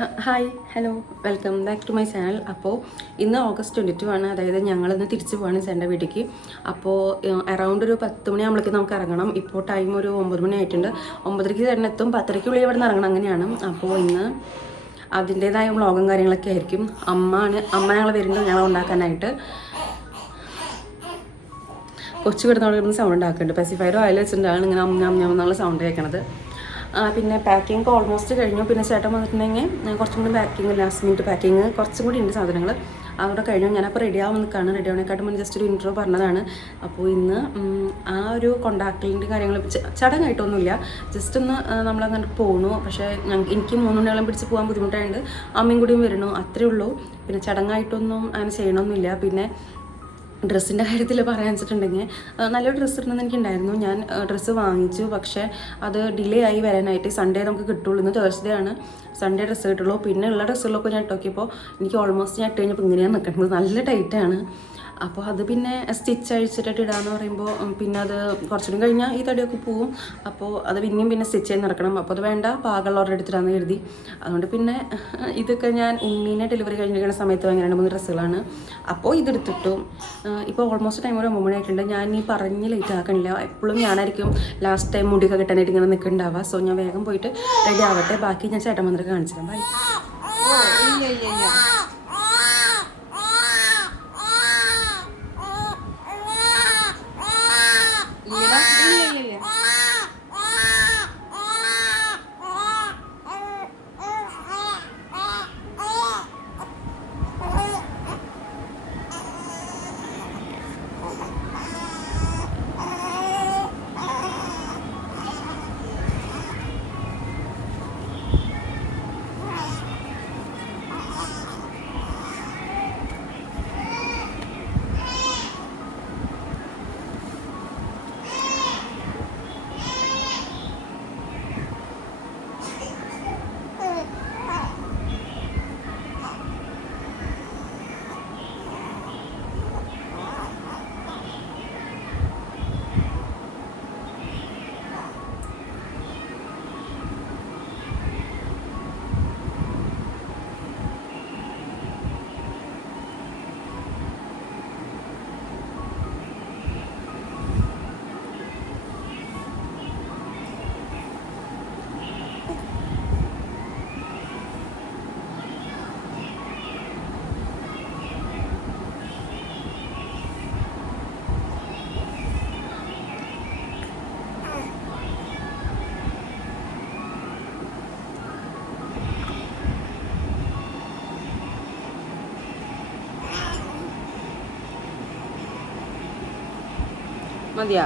Hi hello welcome back to my channel. അപ്പോൾ ഇന്ന് August twenty two ആണ്. അതായത് ഞങ്ങളിന്ന് തിരിച്ചു പോവാണ് ചേട്ടന്റെ വീട്ടിലേക്ക്. അപ്പോൾ അറൗണ്ട് ഒരു പത്ത് മണിയാകുമ്പോഴേക്കും നമുക്ക് ഇറങ്ങണം. ഇപ്പോൾ ടൈം ഒരു ഒമ്പത് മണി ആയിട്ടുണ്ട് ഒമ്പതരയ്ക്ക് എത്തും. പത്തരയ്ക്കുള്ളിൽ ഇവിടെ നിന്ന് ഇറങ്ങണം. അങ്ങനെയാണ്. അപ്പോൾ ഇന്ന് അതിന്റേതായ വ്ളോഗും കാര്യങ്ങളൊക്കെ ആയിരിക്കും. അമ്മാണ് അമ്മ ഞങ്ങൾ വരുന്നുണ്ട് ഞങ്ങൾ ഉണ്ടാക്കാനായിട്ട്. കൊച്ചു കിടന്നവിടെ കിടന്ന് സൗണ്ട് ഉണ്ടാക്കുന്നുണ്ട്. പെസിഫൈഡോ അയൽ വെച്ചിട്ടുണ്ടാണ് ഇങ്ങനെ അമ്മ അമ്മ എന്നുള്ള സൗണ്ട് കേൾക്കണത്. പിന്നെ പാക്കിംഗ് ഓൾമോസ്റ്റ് കഴിഞ്ഞു. പിന്നെ ചേട്ടൻ വന്നിട്ടുണ്ടെങ്കിൽ കുറച്ചും കൂടി പാക്കിങ് ലാസ്റ്റ് മിനിറ്റ് പാക്കിങ് കുറച്ചും കൂടി ഉണ്ട് സാധനങ്ങൾ. അവിടെ കഴിഞ്ഞു. ഞാനപ്പോൾ റെഡി ആവാൻ നിൽക്കുകയാണ് റെഡി ആവണേക്കാട്ടും മുന്നേ ജസ്റ്റ് ഒരു ഇൻട്രോ പറഞ്ഞതാണ്. അപ്പോൾ ഇന്ന് ആ ഒരു കൊണ്ടാക്കലിന്റെ കാര്യങ്ങൾ ചടങ്ങായിട്ടൊന്നുമില്ല. ജസ്റ്റ് ഒന്ന് നമ്മളങ്ങനെ പോണു. പക്ഷേ ഞങ്ങൾക്ക് എനിക്ക് മണിയോളം പിടിച്ച് പോകാൻ ബുദ്ധിമുട്ടായതുകൊണ്ട് അമ്മയും കൂടിയും വരണു. അത്രേ ഉള്ളൂ. പിന്നെ ചടങ്ങായിട്ടൊന്നും അങ്ങനെ ചെയ്യണമൊന്നുമില്ല പിന്നെ ഡ്രസ്സിന്റെ കാര്യത്തിൽ പറയാൻ വെച്ചിട്ടുണ്ടെങ്കിൽ നല്ലൊരു ഡ്രസ്സ് ഇടണമെന്ന് എനിക്കുണ്ടായിരുന്നു. ഞാൻ ഡ്രസ്സ് വാങ്ങിച്ചു. പക്ഷേ അത് ഡിലേ ആയി വരാനായിട്ട് സൺഡേ നമുക്ക് കിട്ടുള്ളൂ. ഇന്ന് തേഴ്സ്ഡേ ആണ്. സൺഡേ ഡ്രസ്സ് കിട്ടുള്ളൂ. പിന്നെ ഉള്ള ഡ്രസ്സുകളൊക്കെ ഞാൻ ഇട്ടോക്കിയപ്പോൾ എനിക്ക് ഓൾമോസ്റ്റ് ഞാൻ ഇട്ട് കഴിഞ്ഞപ്പോൾ ഇങ്ങനെയാണ് നിൽക്കുന്നത്. നല്ല ടൈറ്റാണ് അപ്പോൾ അത് പിന്നെ സ്റ്റിച്ച് അഴിച്ചിട്ടിട്ട് ഇടാന്ന് പറയുമ്പോൾ പിന്നെ അത് കുറച്ചുകൂടി കഴിഞ്ഞാൽ ഈ തടിയൊക്കെ പോവും. അപ്പോൾ അത് പിന്നെയും പിന്നെ സ്റ്റിച്ച് ചെയ്ത് നടക്കണം. അപ്പോൾ അത് വേണ്ട പാകമുള്ളവരുടെ എടുത്തിട്ടാന്ന് കരുതി. അതുകൊണ്ട് പിന്നെ ഇതൊക്കെ ഞാൻ ഉണ്ണീനെ ഡെലിവറി കഴിഞ്ഞിരിക്കുന്ന സമയത്ത് വാങ്ങിയ രണ്ട് മൂന്ന് ഡ്രസ്സുകളാണ്. അപ്പോൾ ഇതെടുത്തിട്ടു. ഇപ്പോൾ ഓൾമോസ്റ്റ് ടൈം ഒരു ഒമ്പത് മണിയായിട്ടുണ്ട് ഞാൻ ഈ പറഞ്ഞ് ലേറ്റ് ആക്കണില്ല. എപ്പോഴും ഞാനായിരിക്കും ലാസ്റ്റ് ടൈം മുടിയൊക്കെ കിട്ടാനായിട്ട് ഇങ്ങനെ നിൽക്കുന്നുണ്ടാവുക സോ ഞാൻ വേഗം പോയിട്ട് റെഡി ആവട്ടെ. ബാക്കി ഞാൻ ചേട്ടൻ വന്നിട്ട് കാണിച്ചു തരാം ബൈ മതിയാ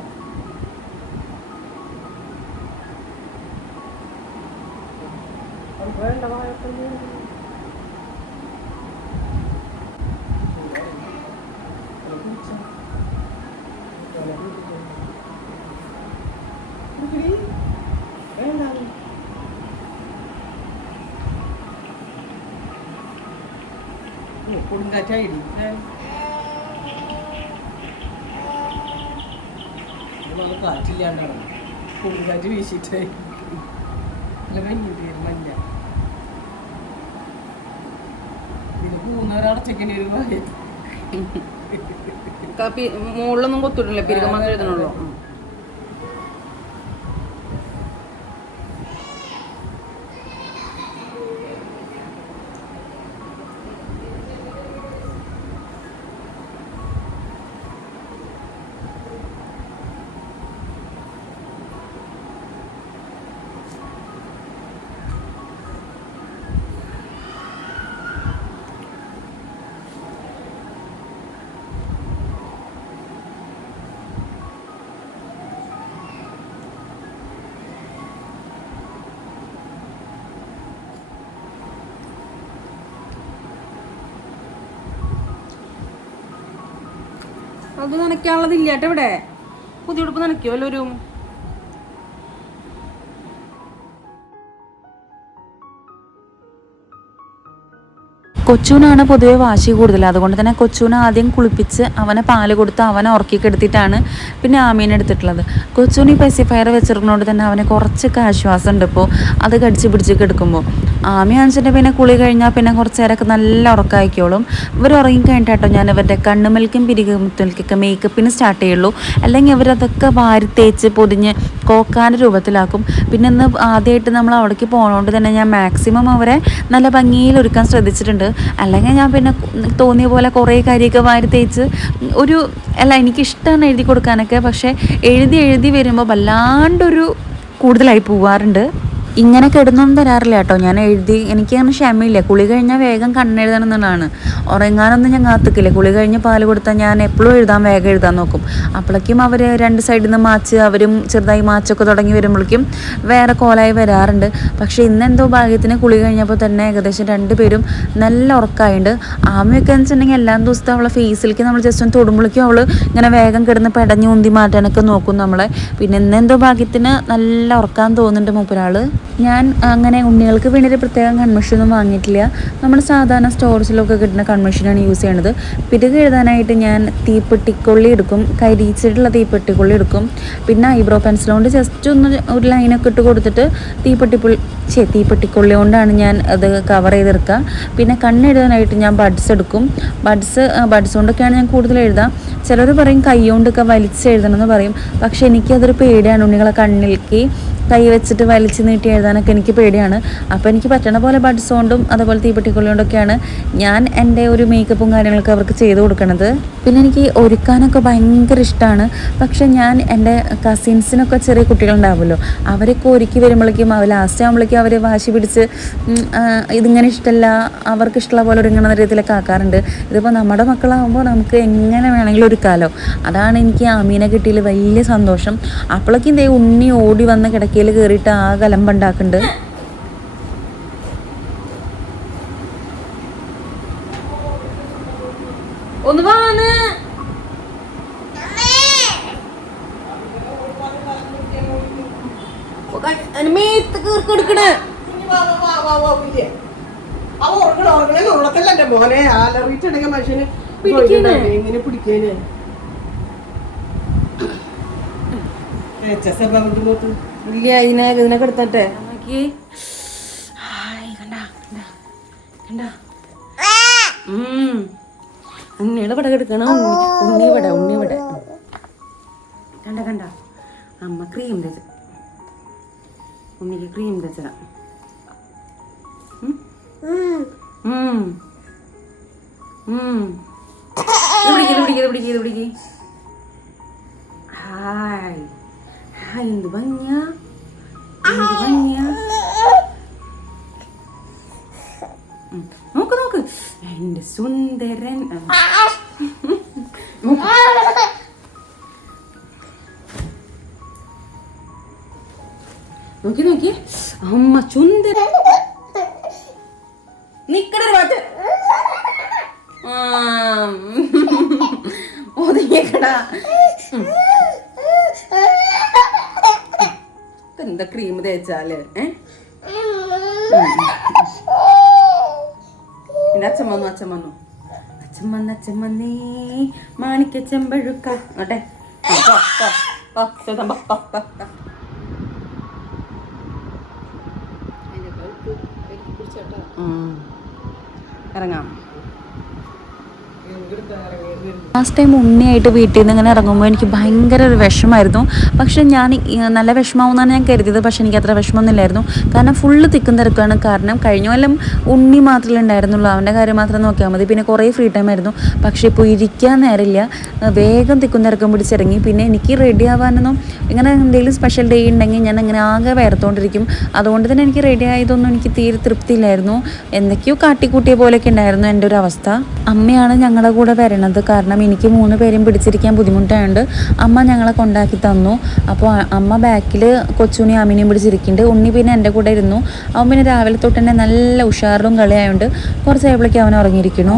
കൊടുങ്കാറ്റായി കാറ്റില്ലാണ്ടാണ്. കൊടുങ്കാറ്റ് വീശിട്ടേ. പിന്നെ മൂന്നേരടച്ചേക്കേണ്ടി ഒരു കാര്യം മുകളിലൊന്നും കൊത്തിട്ടില്ല പെരുകമാനം എഴുതണുള്ളൂ അത് നനയ്ക്കാനുള്ളതില്ല കേട്ടോ ഇവിടെ. പുതിയ ഉടുപ്പ് നനയ്ക്കോ എല്ലാവരും? കൊച്ചൂനാണ് പൊതുവെ വാശി കൂടുതൽ. അതുകൊണ്ട് തന്നെ കൊച്ചൂനെ ആദ്യം കുളിപ്പിച്ച് അവനെ പാൽ കൊടുത്ത് അവനെ ഉറക്കിക്കെടുത്തിട്ടാണ് പിന്നെ ആമീനെ എടുത്തിട്ടുള്ളത്. കൊച്ചൂന് ഈ പെസിഫയർ വെച്ചിരുന്നതുകൊണ്ട് തന്നെ അവനെ കുറച്ചൊക്കെ ആശ്വാസം ഉണ്ട് ഇപ്പോൾ അത് കടിച്ച് പിടിച്ച് കിടക്കുമ്പോൾ ആമി കാണിച്ചിട്ട് പിന്നെ കുളി കഴിഞ്ഞാൽ പിന്നെ കുറച്ച് നേരമൊക്കെ നല്ല ഉറക്കമായിക്കോളും ഇവർ ഉറങ്ങി കേട്ടോ ഞാൻ ഇവരുടെ കണ്ണുമൽക്കും പിരികമൽക്കൊക്കെ മേക്കപ്പിന് സ്റ്റാർട്ട് ചെയ്യുള്ളൂ. അല്ലെങ്കിൽ ഇവരതൊക്കെ വാരി തേച്ച് പൊതിഞ്ഞ് കോക്കാന്റെ രൂപത്തിലാക്കും. പിന്നെ ഇന്ന് ആദ്യമായിട്ട് നമ്മൾ അവിടേക്ക് പോകണോണ്ട് തന്നെ ഞാൻ മാക്സിമം അവരെ നല്ല ഭംഗിയിൽ ഒരുക്കാൻ ശ്രദ്ധിച്ചിട്ടുണ്ട്. അല്ലെങ്കിൽ ഞാൻ പിന്നെ തോന്നിയ പോലെ കുറേ കാര്യമൊക്കെ വാരി തേച്ച് ഒരു അല്ല എനിക്കിഷ്ടമാണ് എഴുതി കൊടുക്കാനൊക്കെ. പക്ഷേ എഴുതി എഴുതി വരുമ്പോൾ വല്ലാണ്ടൊരു കൂടുതലായി പോവാറുണ്ട്. ഇങ്ങനെ കിടന്നൊന്നും തരാറില്ല കേട്ടോ. ഞാൻ എഴുതി എനിക്ക് അങ്ങനെ ക്ഷമയില്ല. കുളി കഴിഞ്ഞാൽ വേഗം കണ്ണെഴുതണം എന്നുള്ളതാണ് ഉറങ്ങാനൊന്നും ഞാൻ കാത്തിക്കില്ല. കുളി കഴിഞ്ഞ് പാൽ കൊടുത്താൽ ഞാൻ എപ്പോഴും എഴുതാൻ വേഗം എഴുതാൻ നോക്കും. അപ്പോഴേക്കും അവർ രണ്ട് സൈഡിൽ നിന്ന് മാച്ച് അവരും ചെറുതായി മാച്ചൊക്കെ തുടങ്ങി വരുമ്പോഴേക്കും വേറെ കോലായി വരാറുണ്ട്. പക്ഷേ ഇന്നെന്തോ ഭാഗ്യത്തിന് കുളി കഴിഞ്ഞപ്പോൾ തന്നെ ഏകദേശം രണ്ട് പേരും നല്ല ഉറക്കമായിട്ടുണ്ട് ആമയൊക്കെ എന്ന് വെച്ചിട്ടുണ്ടെങ്കിൽ എല്ലാ ദിവസത്തെ അവളെ ഫേസിലേക്ക് നമ്മൾ ജസ്റ്റ് ഒന്ന് തൊടുമ്പോഴേക്കും അവൾ ഇങ്ങനെ വേഗം കിടന്ന് പെടഞ്ഞു ഉന്തി മാറ്റാനൊക്കെ നോക്കും നമ്മളെ. പിന്നെ ഇന്നെന്തോ ഭാഗ്യത്തിന് നല്ല ഉറക്കാൻ തോന്നുന്നുണ്ട് മൂപ്പരാൾ. ഞാൻ അങ്ങനെ ഉണ്ണികൾക്ക് വേണ്ടി ഒരു പ്രത്യേകം കൺമിഷൻ വാങ്ങിയിട്ടില്ല. നമ്മൾ സാധാരണ സ്റ്റോർസിലൊക്കെ കിട്ടുന്ന കൺമിഷനാണ് യൂസ് ചെയ്യണത്. പിരുക എഴുതാനായിട്ട് ഞാൻ തീപ്പെട്ടിക്കൊള്ളി എടുക്കും. കരിയിച്ചിട്ടുള്ള തീപ്പെട്ടിക്കൊള്ളി എടുക്കും. പിന്നെ ഐബ്രോ പെൻസിൽ കൊണ്ട് ജസ്റ്റ് ഒന്ന് ഒരു ലൈനൊക്കെ ഇട്ട് കൊടുത്തിട്ട് തീപ്പെട്ടി ചേ തീപ്പെട്ടിക്കൊള്ളി കൊണ്ടാണ് ഞാൻ അത് കവർ ചെയ്തെടുക്കുക. പിന്നെ കണ്ണെഴുതാനായിട്ട് ഞാൻ ബഡ്സ് എടുക്കും. ബഡ്സ് ബഡ്സ് കൊണ്ടൊക്കെയാണ് ഞാൻ കൂടുതൽ എഴുതുക. ചിലർ പറയും കൈ കൊണ്ടൊക്കെ വലിച്ച് എഴുതണം എന്ന് പറയും. പക്ഷേ എനിക്കതൊരു പേടിയാണ് ഉണ്ണികളെ കണ്ണിലേക്ക് കൈ വെച്ചിട്ട് വലിച്ചു നീട്ടി എഴുതാനൊക്കെ എനിക്ക് പേടിയാണ്. അപ്പോൾ എനിക്ക് പറ്റണ പോലെ ബഡ്സ് കൊണ്ടും അതുപോലെ തീപ്പെട്ടിക്കൊള്ളി ഞാൻ എന്റെ ഒരു മേക്കപ്പും കാര്യങ്ങളൊക്കെ അവർക്ക് ചെയ്ത് കൊടുക്കണത്. പിന്നെ എനിക്ക് ഒരുക്കാനൊക്കെ ഭയങ്കര ഇഷ്ടമാണ് പക്ഷെ ഞാൻ എന്റെ കസിൻസിനൊക്കെ ചെറിയ കുട്ടികളുണ്ടാവുമല്ലോ അവരൊക്കെ ഒരുക്കി വരുമ്പോഴേക്കും അവർ ലാസ്റ്റ് ആകുമ്പോഴേക്കും അവർ വാശി പിടിച്ച് ഇതിങ്ങനെ ഇഷ്ടമല്ല അവർക്ക് ഇഷ്ടമുള്ള പോലെ ഒരുങ്ങുന്ന രീതിയിലൊക്കെ ആക്കാറുണ്ട്. ഇതിപ്പോൾ നമ്മുടെ മക്കളാകുമ്പോൾ നമുക്ക് എങ്ങനെ വേണമെങ്കിലും ഒരുക്കാലോ. അതാണ് എനിക്ക് അമീനെ കിട്ടിയതിൽ വലിയ സന്തോഷം. അപ്പോഴേക്കും ദേ ഉണ്ണി ഓടി വന്ന് കിടക്കയിൽ കയറിയിട്ട് ആ കലമ്പുണ്ടാക്കുന്നുണ്ട് ഒന്ന് വാണ് മേത്ത് കീർക്ക് എടുക്കണേ അവ ഉറക്കല്ല എന്റെ മോനെ. മനുഷ്യന് ഇല്ല ഇതിനെ ഇതിനൊക്കെ എടുത്തട്ടെ നോക്കി. ഉണ്ണിയുടെ ഇവിടെ എടുക്കണം ഉണ്ണി വട ഉണ്ണി ഇവിടെ കണ്ട കണ്ട അമ്മ ക്രീം തേച്ച ഉണ്ണിക്ക് ക്രീം തേച്ചതാ ഉം. ഉം. ഉം. ഇത് പിടിക്ക്, ഇത് പിടിക്ക്, ഇത് പിടിക്ക്, ഇത് പിടിക്ക്. ഹായ് ഹായ് എന്ത് ഭംഗിയാ എന്ത് ഭംഗിയാ നോക്ക് നോക്ക് എന്റെ സുന്ദരൻ നോക്കി നോക്കി അമ്മ ചുന്ദര നിക്കട എന്താ ക്രീം തേച്ചാൽ ഏ എന്റെ അച്ഛൻ വന്നു അച്ഛൻ വന്നു. അച്ഛൻ വന്ന് അച്ഛൻ വന്നേ. മാണിക്ക ചെമ്പഴുക്ക. ഉം. ഇറങ്ങാം. ലാസ്റ്റ് ടൈം ഉണ്ണിയായിട്ട് വീട്ടിൽ നിന്ന് ഇങ്ങനെ ഇറങ്ങുമ്പോൾ എനിക്ക് ഭയങ്കര ഒരു വിഷമായിരുന്നു പക്ഷേ ഞാൻ നല്ല വിഷമാവുമെന്നാണ് ഞാൻ കരുതിയത്. പക്ഷേ എനിക്ക് അത്ര വിഷമമൊന്നുമില്ലായിരുന്നു. കാരണം ഫുള്ള് തിക്കും തിരക്കാണ് കാരണം കഴിഞ്ഞ കൊല്ലം ഉണ്ണി മാത്രമേ ഉണ്ടായിരുന്നുള്ളൂ. അവന്റെ കാര്യം മാത്രം നോക്കിയാൽ മതി. പിന്നെ കുറേ ഫ്രീ ടൈം ആയിരുന്നു. പക്ഷേ ഇപ്പോൾ ഇരിക്കാൻ നേരമില്ല. വേഗം തിക്കും തിരക്കും പിടിച്ചിറങ്ങി. പിന്നെ എനിക്ക് റെഡി ആവാനൊന്നും ഇങ്ങനെ എന്തെങ്കിലും സ്പെഷ്യൽ ഡേ ഉണ്ടെങ്കിൽ ഞാൻ അങ്ങനെ ആകെ വേർത്തുകൊണ്ടിരിക്കും അതുകൊണ്ട് തന്നെ എനിക്ക് റെഡി ആയതൊന്നും എനിക്ക് തീരെ തൃപ്തിയില്ലായിരുന്നു. എന്തൊക്കെയോ കാട്ടിക്കൂട്ടിയ പോലെയൊക്കെ ഉണ്ടായിരുന്നു എന്റെ ഒരു അവസ്ഥ. അമ്മയാണ് ഞങ്ങളുടെ കൂടെ വരണത്. കാരണം എനിക്ക് മൂന്ന് പേരും പിടിച്ചിരിക്കാൻ ബുദ്ധിമുട്ടായതുകൊണ്ട് അമ്മ ഞങ്ങളെ കൊണ്ടാക്കി തന്നു. അപ്പോൾ അമ്മ ബാക്കിൽ കൊച്ചുണി അമ്മീനെയും പിടിച്ചിരിക്കുന്നുണ്ട് ഉണ്ണി പിന്നെ എന്റെ കൂടെ ഇരുന്നു. അവൻ പിന്നെ രാവിലെ തൊട്ട് തന്നെ നല്ല ഉഷാറിലും കളിയായതുകൊണ്ട് കുറച്ചായപ്പോഴേക്കും അവൻ ഉറങ്ങിയിരിക്കണു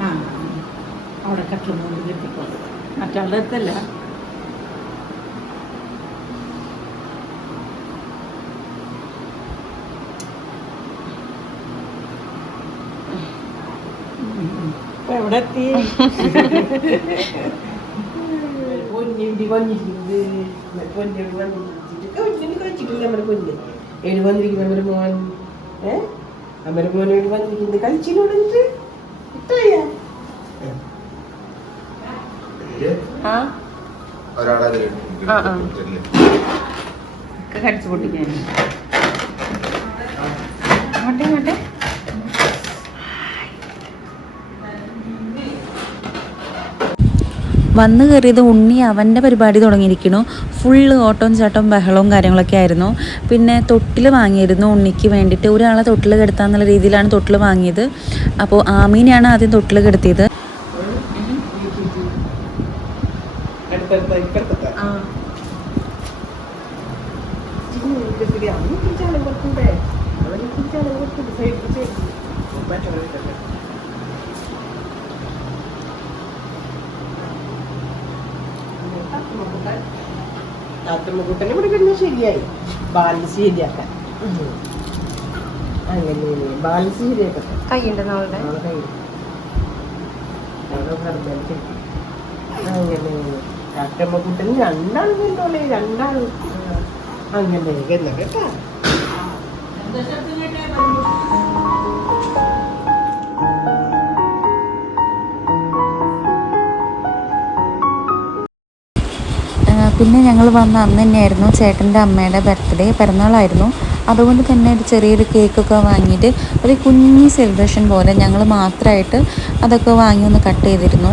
ആ അവിടെ കട്ടിൽ കിട്ടിക്കോ മറ്റാളുടെ അടുത്തല്ല. ഇപ്പൊ എവിടെ എത്തി? പൊന്നിണ്ടി വന്നിരിക്കുന്നത് പൊന്നിയോട് വന്നിരിച്ചിട്ട് പൊന്നിന് കഴിച്ചിട്ടില്ല നമ്മുടെ പൊന്ന്. എഴുതി വന്നിരിക്കുന്ന നമ്മുടെ മോൻ. ഏ? നമ്മുടെ മോനോട് വന്നിരിക്കുന്നത് കഴിച്ചിനോട് കടിച്ചു പൊട്ടിക്കാൻ ആട്ടെ അങ്ങോട്ടെ വന്നു കയറിയത് ഉണ്ണി അവന്റെ പരിപാടി തുടങ്ങിയിരിക്കുന്നു ഫുള്ള് ഓട്ടവും ചാട്ടവും ബഹളവും കാര്യങ്ങളൊക്കെ ആയിരുന്നു. പിന്നെ തൊട്ടിൽ വാങ്ങിയിരുന്നു ഉണ്ണിക്ക് വേണ്ടിയിട്ട്. ഒരാളെ തൊട്ടിൽ കെടുത്താന്നുള്ള രീതിയിലാണ് തൊട്ടിൽ വാങ്ങിയത്. അപ്പോൾ ആമീനെയാണ് ആദ്യം തൊട്ടിൽ കെടുത്തിയത്. അടുത്തടുത്ത ഇവിടെ ശരിയായി. ബാലൻസ് ശരിയാക്കാൻ. അങ്ങനെ ബാലൻസ് ശരിയാക്കട്ടെ കൈയുണ്ട് നമ്മളുടെ അങ്ങനെ കേട്ടോ കണ്ടോളേ അങ്ങനെ എന്നാ പിന്നെ ഞങ്ങൾ വന്ന അന്ന് തന്നെയായിരുന്നു ചേട്ടന്റെ അമ്മയുടെ ബർത്ത്ഡേ പിറന്നാളായിരുന്നു. അതുകൊണ്ട് തന്നെ ഒരു ചെറിയൊരു കേക്കൊക്കെ വാങ്ങിയിട്ട് ഒരു കുഞ്ഞി സെലിബ്രേഷൻ പോലെ ഞങ്ങൾ മാത്രമായിട്ട് അതൊക്കെ വാങ്ങി ഒന്ന് കട്ട് ചെയ്തിരുന്നു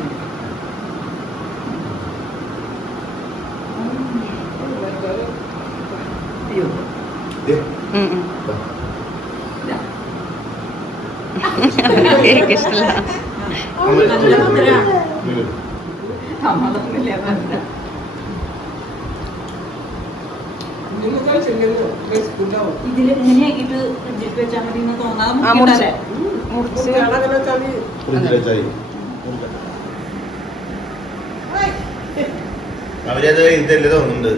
വെച്ചാൽ അവരത് ഇതല്ലേ തോന്നുന്നുണ്ട്.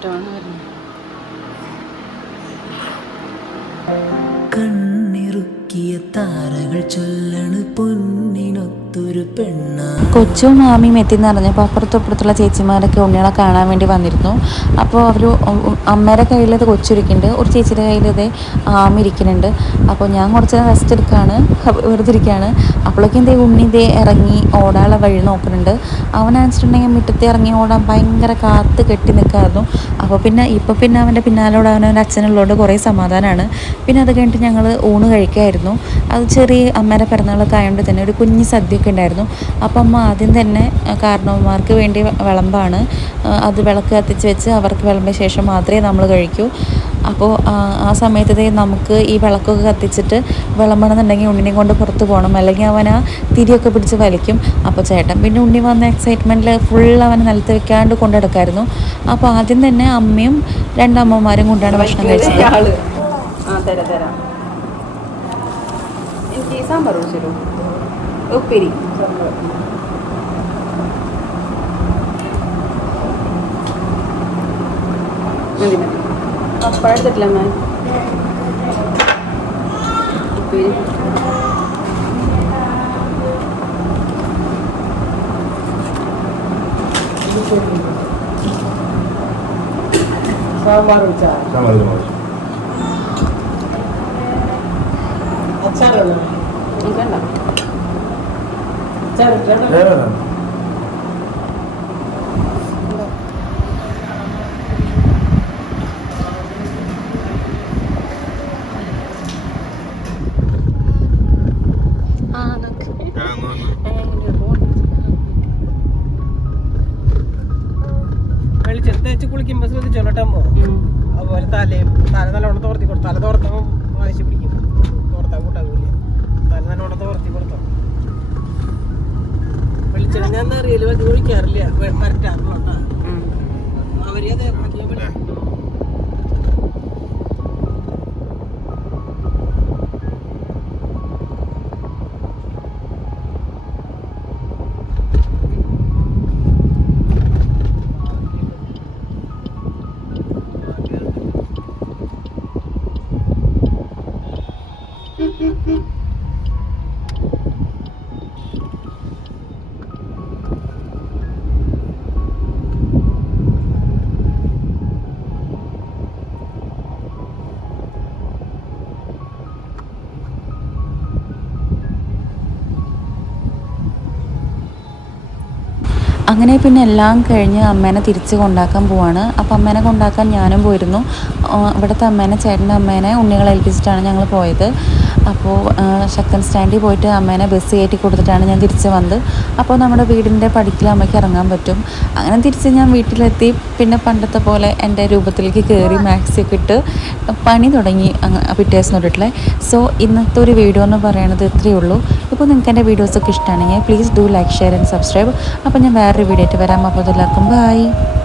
മറ്റോണ് വരുന്നത് കണ്ണിറുക്കിയ താരകൾ ചൊല്ലണ് പെണ്ണ കൊച്ചും മാമിയും എത്തിയെന്ന് പറഞ്ഞപ്പോൾ അപ്പുറത്തും അപ്പുറത്തുള്ള ചേച്ചിമാരൊക്കെ ഉണ്ണികളെ കാണാൻ വേണ്ടി വന്നിരുന്നു. അപ്പോൾ അവർ അമ്മയുടെ കയ്യിലത് കൊച്ചിരിക്കുന്നുണ്ട്. ഒരു ചേച്ചിയുടെ കയ്യിലത് ആമി ഇരിക്കുന്നുണ്ട് അപ്പോൾ ഞാൻ കുറച്ച് റെസ്റ്റ് എടുക്കുകയാണ് വെറുതെ ഇരിക്കുകയാണ് അപ്പോഴേക്കും ഇതേ ഉണ്ണി ഇതേ ഇറങ്ങി ഓടാനുള്ള വഴി നോക്കുന്നുണ്ട്. അവനാണെന്നുണ്ടെങ്കിൽ മുറ്റത്ത് ഇറങ്ങി ഓടാൻ ഭയങ്കര കാത്ത് കെട്ടി നിൽക്കായിരുന്നു. അപ്പോൾ പിന്നെ ഇപ്പോൾ പിന്നെ അവന്റെ പിന്നാലോട് അവനവന്റെ അച്ഛനുള്ളതുകൊണ്ട് കുറേ സമാധാനമാണ്. പിന്നെ അത് കഴിഞ്ഞിട്ട് ഞങ്ങൾ ഊണ് കഴിക്കായിരുന്നു. അത് ചെറിയ അമ്മയുടെ പിറന്നാളൊക്കെ ആയതുകൊണ്ട് തന്നെ ഒരു കുഞ്ഞ് സദ്യയൊക്കെ ഉണ്ടായിരുന്നു അപ്പം അമ്മ ആദ്യം തന്നെ കാരണവന്മാർക്ക് വേണ്ടി വിളമ്പാണ്. അത് വിളക്ക് കത്തിച്ച് വെച്ച് അവർക്ക് വിളമ്പിയ ശേഷം മാത്രമേ നമ്മൾ കഴിക്കൂ. അപ്പോൾ ആ, സമയത്തേ സമയത്ത് നമുക്ക് ഈ വിളക്കൊക്കെ കത്തിച്ചിട്ട് വിളമ്പണമെന്നുണ്ടെങ്കിൽ ഉണ്ണിനെ കൊണ്ട് പുറത്ത് പോകണം. അല്ലെങ്കിൽ അവൻ ആ തിരിയൊക്കെ പിടിച്ച് വലിക്കും. അപ്പോൾ ചേട്ടൻ പിന്നെ ഉണ്ണി വന്ന എക്സൈറ്റ്മെന്റിൽ ഫുൾ അവനെ നിലത്ത് വെക്കാണ്ട് കൊണ്ടെടുക്കായിരുന്നു അപ്പോൾ ആദ്യം തന്നെ അമ്മയും രണ്ടമ്മമാരും കൊണ്ടാണ് ഭക്ഷണം കഴിച്ചത്. ആ തരാം തരാം. എനിക്ക് സാമ്പാർ ഒഴിച്ചു ഉപ്പേരി. മതി മതി പപ്പഴം എടുത്തിട്ടില്ല മാം ഉപ്പേരി. സാമ്പാർ വെച്ചാ? അച്ചാറാണോ നോക്കണ്ട జరగదు അങ്ങനെ പിന്നെ എല്ലാം കഴിഞ്ഞ് അമ്മേനെ തിരിച്ച് കൊണ്ടാക്കാൻ പോവാണ്. അപ്പം അമ്മേനെ കൊണ്ടാക്കാൻ ഞാനും പോയിരുന്നു. ഇവിടുത്തെ അമ്മേനെ ചേട്ടന്റെ അമ്മേനെ ഉണ്ണികളെ ഏൽപ്പിച്ചിട്ടാണ് ഞങ്ങൾ പോയത്. അപ്പോൾ ശക്തൻ സ്റ്റാൻഡിൽ പോയിട്ട് അമ്മേനെ ബസ് കയറ്റി കൊടുത്തിട്ടാണ് ഞാൻ തിരിച്ച് വന്നത്. അപ്പോൾ നമ്മുടെ വീടിന്റെ പടിക്കൽ അമ്മയ്ക്ക് ഇറങ്ങാൻ പറ്റും. അങ്ങനെ തിരിച്ച് ഞാൻ വീട്ടിലെത്തി. പിന്നെ പണ്ടത്തെ പോലെ എന്റെ രൂപത്തിലേക്ക് കയറി മാക്സി ഒക്കെ ഇട്ട് പണി തുടങ്ങി പിറ്റേഴ്സ് തൊട്ടിട്ടുള്ളത് സോ ഇന്നത്തെ ഒരു വീഡിയോ എന്ന് പറയുന്നത് ഇത്രയേ ഉള്ളൂ. ഇപ്പോൾ നിങ്ങൾക്ക് എന്റെ വീഡിയോസൊക്കെ ഇഷ്ടമാണെങ്കിൽ please do like share and subscribe. അപ്പോൾ ഞാൻ വേറൊരു വീഡിയോ ആയിട്ട് വരാം. അപ്പോൾ എല്ലാവർക്കും ബൈ.